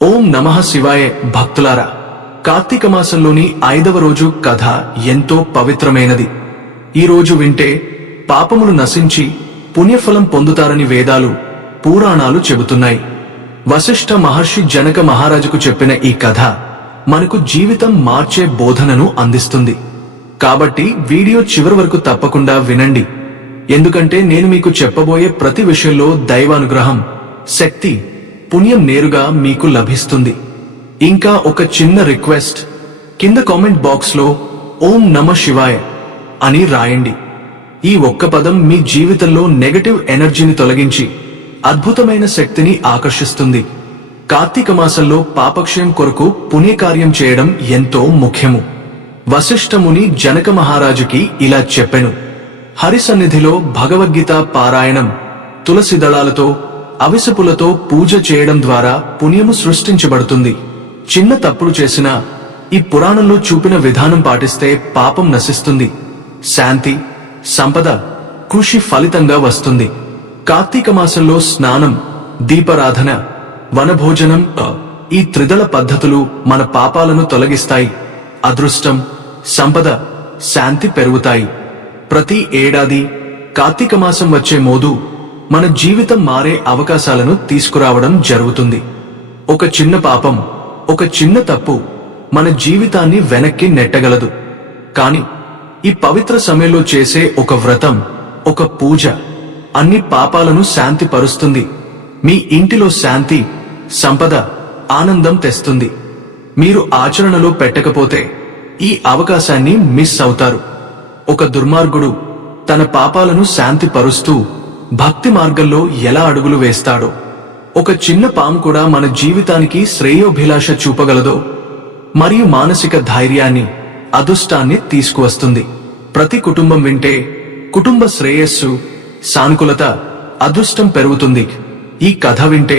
ఓం నమః శివాయ. భక్తులారా, కార్తీక మాసంలోని 5వ రోజు కథ ఎంతో పవిత్రమైనది. ఈ రోజు వింటే పాపములు నశించి పుణ్యఫలం పొందుతారని వేదాలు పురాణాలు చెబుతున్నాయి. వశిష్ఠ మహర్షి జనక మహారాజుకు చెప్పిన ఈ కథ మనకు జీవితం మార్చే బోధనను అందిస్తుంది. కాబట్టి వీడియో చివరి వరకు తప్పకుండా వినండి. ఎందుకంటే నేను మీకు చెప్పబోయే ప్రతి విషయంలో దైవానుగ్రహం, శక్తి, పుణ్యం నేరుగా మీకు లభిస్తుంది. ఇంకా ఒక చిన్న రిక్వెస్ట్, కింద కామెంట్ బాక్స్ లో ఓం నమః శివాయ అని రాయండి. ఈ ఒక్క పదం మీ జీవితంలో నెగటివ్ ఎనర్జీని తొలగించి అద్భుతమైన శక్తిని ఆకర్షిస్తుంది. కార్తీక మాసంలో పాపక్షయం కొరకు పుణ్యకార్యం చేయడం ఎంతో ముఖ్యము. వశిష్ఠముని జనక మహారాజుకి ఇలా చెప్పెను: హరి సన్నిధిలో భగవద్గీత పారాయణం, తులసి దళాలతో అవిసెపులతో పూజ చేయడం ద్వారా పుణ్యము సృష్టించబడుతుంది. చిన్న తప్పులు చేసినా ఈ పురాణంలో చూపిన విధానం పాటిస్తే పాపం నశిస్తుంది. శాంతి, సంపద, కృషి ఫలితంగా వస్తుంది. కార్తీక మాసంలో స్నానం, దీపారాధన, వనభోజనం, ఈ త్రిదళ పద్ధతులు మన పాపాలను తొలగిస్తాయి. అదృష్టం, సంపద, శాంతి పెరుగుతాయి. ప్రతి ఏడాది కార్తీక మాసం వచ్చే మోదు మన జీవితం మారే అవకాశాలను తీసుకురావడం జరుగుతుంది. ఒక చిన్న పాపం, ఒక చిన్న తప్పు మన జీవితాన్ని వెనక్కి నెట్టగలదు. కాని ఈ పవిత్ర సమయంలో చేసే ఒక వ్రతం, ఒక పూజ అన్ని పాపాలను శాంతి పరుస్తుంది. మీ ఇంటిలో శాంతి, సంపద, ఆనందం తెస్తుంది. మీరు ఆచరణలో పెట్టకపోతే ఈ అవకాశాన్ని మిస్ అవుతారు. ఒక దుర్మార్గుడు తన పాపాలను శాంతి పరుస్తూ భక్తి మార్గంలో ఎలా అడుగులు వేస్తాడో, ఒక చిన్న పాము కూడా మన జీవితానికి శ్రేయోభిలాష చూపగలదో మరియు మానసిక ధైర్యాన్ని, అదృష్టాన్ని తీసుకువస్తుంది. ప్రతి కుటుంబం వింటే కుటుంబ శ్రేయస్సు, సానుకూలత, అదృష్టం పెరుగుతుంది. ఈ కథ వింటే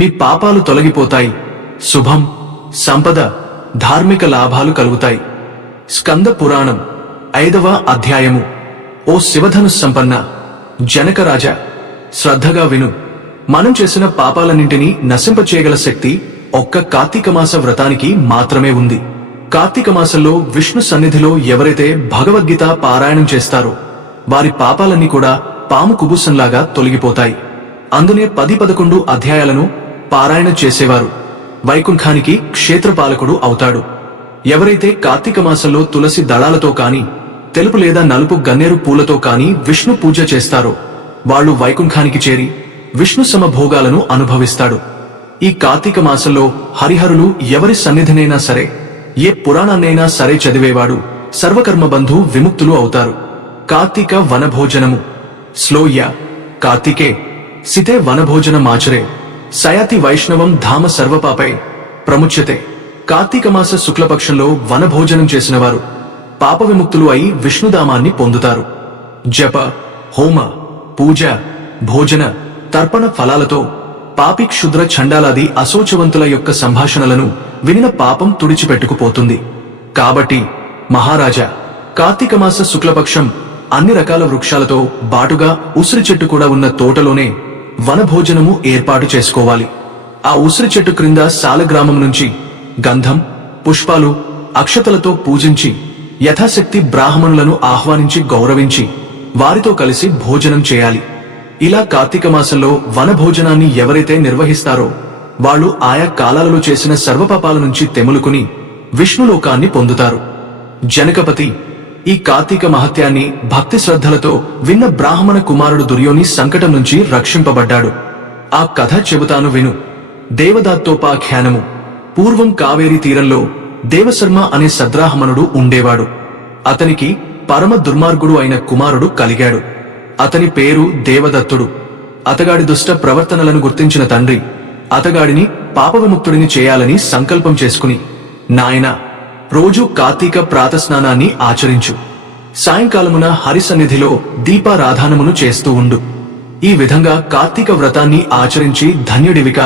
మీ పాపాలు తొలగిపోతాయి. శుభం, సంపద, ధార్మిక లాభాలు కలుగుతాయి. స్కంద పురాణం 5వ అధ్యాయము. ఓ శివధనుస్సంపన్న జనకరాజా, శ్రద్ధగా విను. మనం చేసిన పాపాలన్నింటినీ నశింపచేయగల శక్తి ఒక్క కార్తీక మాస వ్రతానికి మాత్రమే ఉంది. కార్తీక మాసంలో విష్ణు సన్నిధిలో ఎవరైతే భగవద్గీత పారాయణం చేస్తారో వారి పాపాలన్నీ కూడా పాము కుబుసంలాగా తొలగిపోతాయి. అందునే 10-11 అధ్యాయాలను పారాయణ చేసేవారు వైకుంఠానికి క్షేత్రపాలకుడు అవుతాడు. ఎవరైతే కార్తీక మాసంలో తులసి దళాలతో కాని, తెలుపు లేదా నలుపు గన్నేరు పూలతో కాని విష్ణు పూజ చేస్తారో వాళ్ళు వైకుంఠానికి చేరి విష్ణు సమభోగాలను అనుభవిస్తాడు. ఈ కార్తీక మాసంలో హరిహరులు ఎవరి సన్నిధినైనా సరే, ఏ పురాణాన్నైనా సరే చదివేవాడు సర్వకర్మబంధు విముక్తులు అవుతారు. కార్తీక వనభోజనము. శ్లోయ్య కార్తీకే సితే వనభోజనమాచరే సయాతి వైష్ణవం ధామ సర్వపాపై ప్రముచ్యతే. కార్తీక మాస శుక్లపక్షంలో వనభోజనం చేసినవారు పాప విముక్తులు అయి విష్ణుధామాన్ని పొందుతారు. జప, హోమ, పూజ, భోజన, తర్పణ ఫలాలతో పాపి, క్షుద్ర, చండాలాది అశోచవంతుల యొక్క సంభాషణలను వినిన పాపం తుడిచిపెట్టుకుపోతుంది. కాబట్టి మహారాజా, కార్తీక మాస శుక్లపక్షం అన్ని రకాల వృక్షాలతో బాటుగా ఉసిరి చెట్టు కూడా ఉన్న తోటలోనే వనభోజనము ఏర్పాటు చేసుకోవాలి. ఆ ఉసిరి చెట్టు క్రింద సాలగ్రామం నుంచి గంధం, పుష్పాలు, అక్షతలతో పూజించి యథాశక్తి బ్రాహ్మణులను ఆహ్వానించి గౌరవించి వారితో కలిసి భోజనం చేయాలి. ఇలా కార్తీక మాసంలో వనభోజనాన్ని ఎవరైతే నిర్వహిస్తారో వాళ్ళు ఆయా కాలాలలో చేసిన సర్వపాపాల నుంచి తెములుకుని విష్ణులోకాన్ని పొందుతారు. జనకపతి ఈ కార్తీక మహత్యాన్ని భక్తి శ్రద్ధలతో విన్న బ్రాహ్మణ కుమారుడు దుర్యోని సంకటం నుంచి రక్షింపబడ్డాడు. ఆ కథ చెబుతాను విను. దేవదత్తోపాఖ్యానము. పూర్వం కావేరీ తీరంలో దేవశర్మ అనే సద్బ్రాహ్మణుడు ఉండేవాడు. అతనికి పరమ దుర్మార్గుడు అయిన కుమారుడు కలిగాడు. అతని పేరు దేవదత్తుడు. అతగాడి దుష్ట ప్రవర్తనలను గుర్తించిన తండ్రి అతగాడిని పాపవిముక్తుడిని చేయాలని సంకల్పం చేసుకుని, నాయనా, రోజూ కార్తీక ప్రాతస్నానాన్ని ఆచరించు. సాయంకాలమున హరిసన్నిధిలో దీపారాధనమును చేస్తూ ఉండు. ఈ విధంగా కార్తీక వ్రతాన్ని ఆచరించి ధన్యుడివిక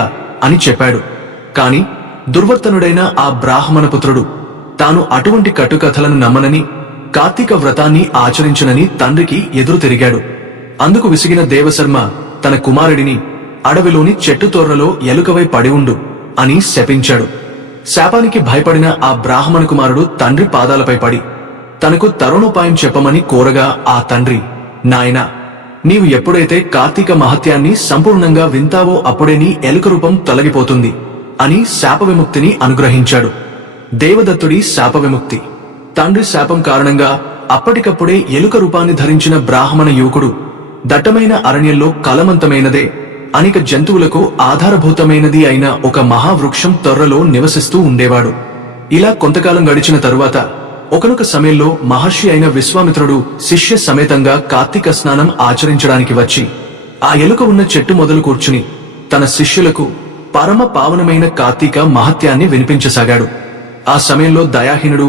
అని చెప్పాడు. కాని దుర్వర్తనుడైన ఆ బ్రాహ్మణపుత్రుడు తాను అటువంటి కట్టుకథలను నమ్మనని, కార్తీక వ్రతాన్ని ఆచరించనని తండ్రికి ఎదురు తిరిగాడు. అందుకు విసిగిన దేవశర్మ తన కుమారుడిని అడవిలోని చెట్టు తోర్రలో ఎలుకవై పడి ఉండు, అని శపించాడు. శాపానికి భయపడిన ఆ బ్రాహ్మణ కుమారుడు తండ్రి పాదాలపై పడి తనకు తరుణోపాయం చెప్పమని కోరగా ఆ తండ్రి, నాయనా, నీవు ఎప్పుడైతే కార్తీక మహత్యాన్ని సంపూర్ణంగా వింటావో అప్పుడే నీ ఎలుక రూపం తొలగిపోతుంది అని శాప విముక్తిని అనుగ్రహించాడు. దేవదత్తుడి శాప విముక్తి. తండ్రి శాపం కారణంగా అప్పటికప్పుడే ఎలుక రూపాన్ని ధరించిన బ్రాహ్మణ యువకుడు దట్టమైన అరణ్యంలో కలమంతమైనదే అనేక జంతువులకు ఆధారభూతమైనది అయిన ఒక మహావృక్షం తొర్రలో నివసిస్తూ ఉండేవాడు. ఇలా కొంతకాలం గడిచిన తరువాత ఒకనొక సమయంలో మహర్షి అయిన విశ్వామిత్రుడు శిష్య సమేతంగా కార్తీక స్నానం ఆచరించడానికి వచ్చి ఆ ఎలుక ఉన్న చెట్టు మొదలు కూర్చుని తన శిష్యులకు పరమ పావనమైన కార్తీక మహత్యాన్ని వినిపించసాగాడు. ఆ సమయంలో దయాహీనుడు,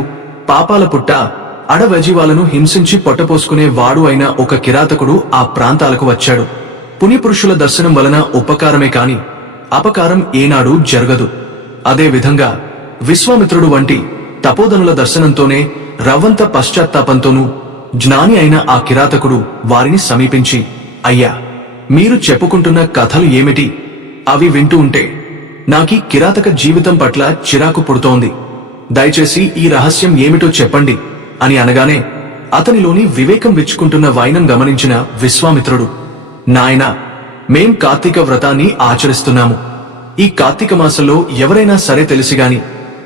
పాపాల పుట్ట, అడవజీవాలను హింసించి పొట్టపోసుకునే వాడు అయిన ఒక కిరాతకుడు ఆ ప్రాంతాలకు వచ్చాడు. పుణ్యపురుషుల దర్శనం వలన ఉపకారమే కాని అపకారం ఏనాడు జరగదు. అదే విధంగా విశ్వామిత్రుడు వంటి తపోధనుల దర్శనంతోనే రవ్వంత పశ్చాత్తాపంతోనూ జ్ఞాని అయిన ఆ కిరాతకుడు వారిని సమీపించి, అయ్యా, మీరు చెప్పుకుంటున్న కథలు ఏమిటి? అవి వింటూ ఉంటే నాకీ కిరాతక జీవితం పట్ల చిరాకు పుడుతోంది. దయచేసి ఈ రహస్యం ఏమిటో చెప్పండి అని అనగానే అతనిలోని వివేకం విచ్చుకుంటున్న వైనం గమనించిన విశ్వామిత్రుడు, నాయనా, మేం కార్తీక వ్రతాన్ని ఆచరిస్తున్నాము. ఈ కార్తీక మాసంలో ఎవరైనా సరే తెలిసిగాని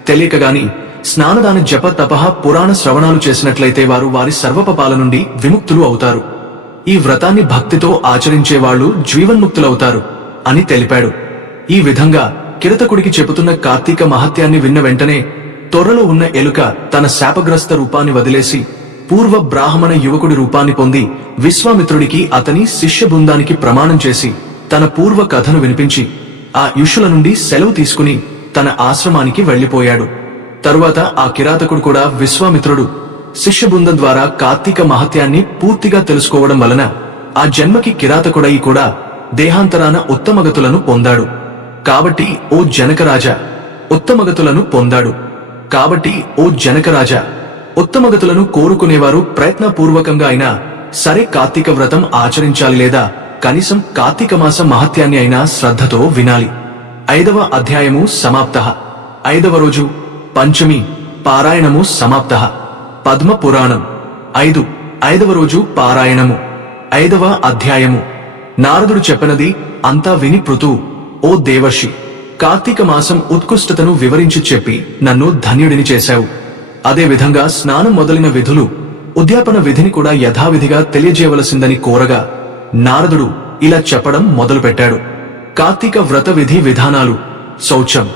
తెలియకగాని స్నానదాన జప తపహ పురాణ శ్రవణాలు చేసినట్లయితే వారు వారి సర్వపాపాల నుండి విముక్తులు అవుతారు. ఈ వ్రతాన్ని భక్తితో ఆచరించేవాళ్లు జీవన్ముక్తులవుతారు అని తెలిపాడు. ఈ విధంగా కిరతకుడికి చెబుతున్న కార్తీక మహత్యాన్ని విన్న వెంటనే తొర్రలో ఉన్న ఎలుక తన శాపగ్రస్త రూపాన్ని వదిలేసి పూర్వ బ్రాహ్మణ యువకుడి రూపాన్ని పొంది విశ్వామిత్రుడికి అతని శిష్య బృందానికి ప్రమాణం చేసి తన పూర్వ కథను వినిపించి ఆ యుషుల నుండి సెలవు తీసుకుని తన ఆశ్రమానికి వెళ్లిపోయాడు. తరువాత ఆ కిరాతకుడు కూడా విశ్వామిత్రుడు శిష్య బృందం ద్వారా కార్తీక మహత్యాన్ని పూర్తిగా తెలుసుకోవడం వలన ఆ జన్మకి కిరాతకుడై కూడా దేహాంతరాన ఉత్తమగతులను పొందాడు. కాబట్టి ఓ జనకరాజా, ఉత్తమగతులను పొందాడు. కాబట్టి ఓ జనకరాజా, ఉత్తమగతులను కోరుకునేవారు ప్రయత్నపూర్వకంగా అయినా సరే కార్తీక వ్రతం ఆచరించాలి, లేదా కనీసం కార్తీక మాసం మహత్యాన్ని అయినా శ్రద్ధతో వినాలి. 5వ అధ్యాయము సమాప్తః. 5వ రోజు పంచమి పారాయణము సమాప్తః. పద్మ పురాణం 5వ రోజు పారాయణము. 5వ అధ్యాయము. నారదుడు చెప్పినది అంతా విని పృథు, ఓ దేవర్షి, కార్తీక మాసం ఉత్కృష్టతను వివరించి చెప్పి నన్ను ధన్యుడిని చేశావు. అదే విధంగా స్నానం మొదలైన విధులు, ఉద్యాపన విధిని కూడా యథావిధిగా తెలియజేయవలసిందని కోరగా నారదుడు ఇలా చెప్పడం మొదలుపెట్టాడు. కార్తీక వ్రత విధి విధానాలు. శౌచం.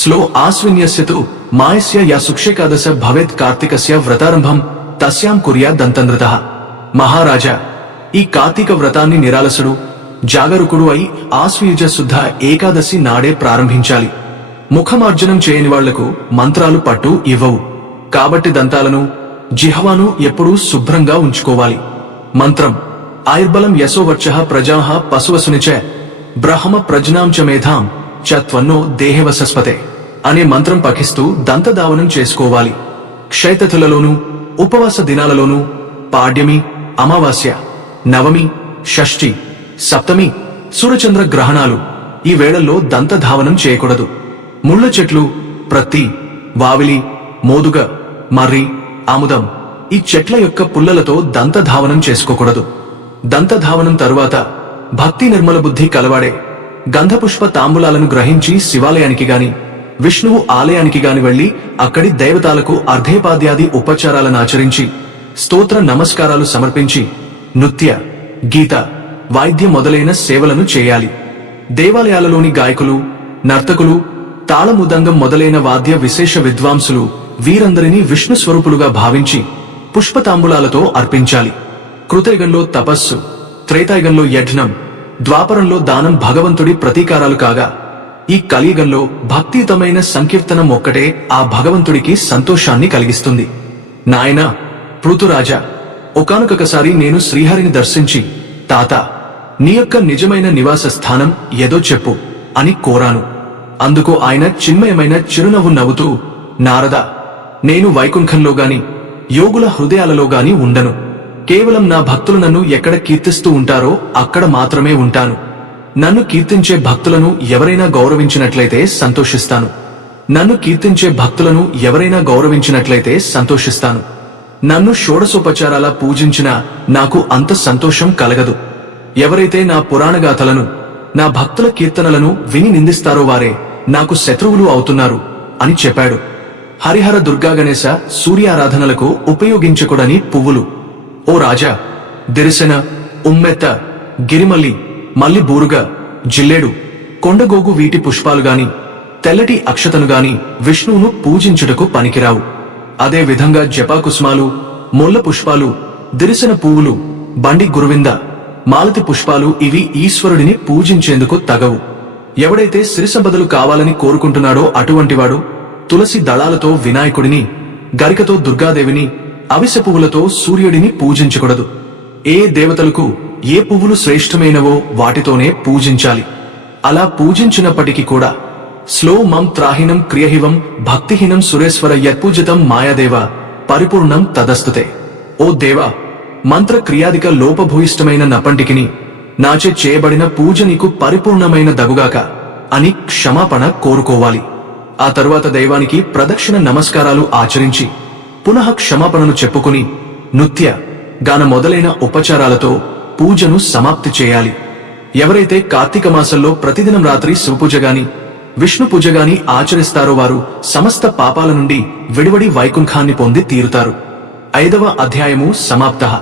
స్లో ఆస్విన్యస్యతు మాయస్య యా సుక్షేకాదశ భవేత్ కార్తీకస్య వ్రతారంభం తస్యాం కుర్యా దంతంద్రతః. మహారాజా, ఈ కార్తీక వ్రతాన్ని నిరాలసుడు, జాగరూకుడు అయి ఆశ్వయుజ శుద్ధ ఏకాదశి నాడే ప్రారంభించాలి. ముఖమార్జనం చేయని వాళ్లకు మంత్రాలు పట్టు ఇవ్వవు. కాబట్టి దంతాలను, జిహ్వాను ఎప్పుడూ శుభ్రంగా ఉంచుకోవాలి. మంత్రం: ఆయుర్బలం యశోవర్చః ప్రజాః పశువసునిచ బ్రహ్మ ప్రజ్ఞాం చ మేధాం చ త్వన్నో దేహవసస్పతే అనే మంత్రం పఠిస్తూ దంతధావనం చేసుకోవాలి. క్షైతతులలోనూ ఉపవాస దినాలలోనూ పాడ్యమి, అమావాస్య, నవమి, షష్ఠి, సప్తమి, సూర్యచంద్ర గ్రహణాలు ఈ వేళల్లో దంతధావనం చేయకూడదు. ముళ్ళ చెట్లు, ప్రత్తి, వావిలి, మోదుగ, మర్రి, ఆముదం ఈ చెట్ల యొక్క పుల్లలతో దంతధావనం చేసుకోకూడదు. దంతధావనం తరువాత భక్తి నిర్మల బుద్ధి కలవాడే గంధపుష్ప తాంబూలాలను గ్రహించి శివాలయానికి గాని విష్ణువు ఆలయానికి గాని వెళ్లి అక్కడి దేవతాలకు అర్ధేపాద్యాది ఉపచారాలను ఆచరించి స్తోత్ర నమస్కారాలు సమర్పించి నృత్య, గీత, వాయిద్య మొదలైన సేవలను చేయాలి. దేవాలయాలలోని గాయకులు, నర్తకులు, తాళముదంగం మొదలైన వాద్య విశేష విద్వాంసులు వీరందరినీ విష్ణు స్వరూపులుగా భావించి పుష్పతాంబులాలతో అర్పించాలి. కృతయుగంలో తపస్సు, త్రేతాయుగంలో యజ్ఞం, ద్వాపరంలో దానం భగవంతుడి ప్రతీకారాలు కాగా ఈ కలియుగంలో భక్తియుతమైన సంకీర్తనం ఒక్కటే ఆ భగవంతుడికి సంతోషాన్ని కలిగిస్తుంది. నాయనా పృథురాజా, ఒకానొకసారి నేను శ్రీహరిని దర్శించి, తాత, నీ యొక్క నిజమైన నివాస స్థానం ఏదో చెప్పు అని కోరాను. అందుకు ఆయన చిన్మయమైన చిరునవ్వు నవ్వుతూ, నారదా, నేను వైకుంఠంలో గాని యోగుల హృదయాలలో గాని ఉండను. కేవలం నా భక్తులు నన్ను ఎక్కడ కీర్తిస్తూ ఉంటారో అక్కడ మాత్రమే ఉంటాను. నన్ను కీర్తించే భక్తులను ఎవరైనా గౌరవించినట్లయితే సంతోషిస్తాను. నన్ను కీర్తించే భక్తులను ఎవరైనా గౌరవించినట్లయితే సంతోషిస్తాను. నన్ను షోడశోపచారాల పూజించినా నాకు అంత సంతోషం కలగదు. ఎవరైతే నా పురాణగాథలను, నా భక్తుల కీర్తనలను విని నిందిస్తారో వారే నాకు శత్రువులు అవుతున్నారు అని చెప్పాడు. హరిహర దుర్గా గణేశ సూర్యారాధనలకు ఉపయోగించకూడని పువ్వులు. ఓ రాజా, దిరిసెన, ఉమ్మెత్త, గిరిమల్లి, మల్లి బూరుగ, జిల్లేడు, కొండగోగు వీటి పుష్పాలుగాని, తెల్లటి అక్షతనుగాని విష్ణువును పూజించుటకు పనికిరావు. అదే విధంగా జపాకుస్మాలు, ముల్ల పుష్పాలు, దిరిసెన పువ్వులు, బండి గురువింద, మాలతి పుష్పాలు ఇవి ఈశ్వరుడిని పూజించేందుకు తగవు. ఎవడైతే సిరిసంపదలు కావాలని కోరుకుంటున్నాడో అటువంటివాడు తులసి దళాలతో వినాయకుడిని, గరికతో దుర్గాదేవిని, అవిసె పువ్వులతో సూర్యుడిని పూజించకూడదు. ఏ దేవతలకు ఏ పువ్వులు శ్రేష్టమైనవో వాటితోనే పూజించాలి. అలా పూజించినప్పటికీ కూడా స్లో మం త్రాహినం క్రియహివం భక్తిహీనం సురేశ్వర యత్పూజితం మాయాదేవ పరిపూర్ణం తదస్తుతే. ఓ దేవా, మంత్ర క్రియాదిక లోపభూయిష్టమైన నపంటికిని నాచే చేయబడిన పూజ నీకు పరిపూర్ణమైన దగుగాక అని క్షమాపణ కోరుకోవాలి. ఆ తరువాత దైవానికి ప్రదక్షిణ నమస్కారాలు ఆచరించి పునః క్షమాపణను చెప్పుకుని నృత్య, గాన మొదలైన ఉపచారాలతో పూజను సమాప్తి చేయాలి. ఎవరైతే కార్తీక మాసంలో ప్రతిదినం రాత్రి శివపూజగాని, విష్ణు పూజగాని ఆచరిస్తారో వారు సమస్త పాపాల నుండి విడివడి వైకుంఠాన్ని పొంది తీరుతారు. 5వ అధ్యాయము సమాప్తః.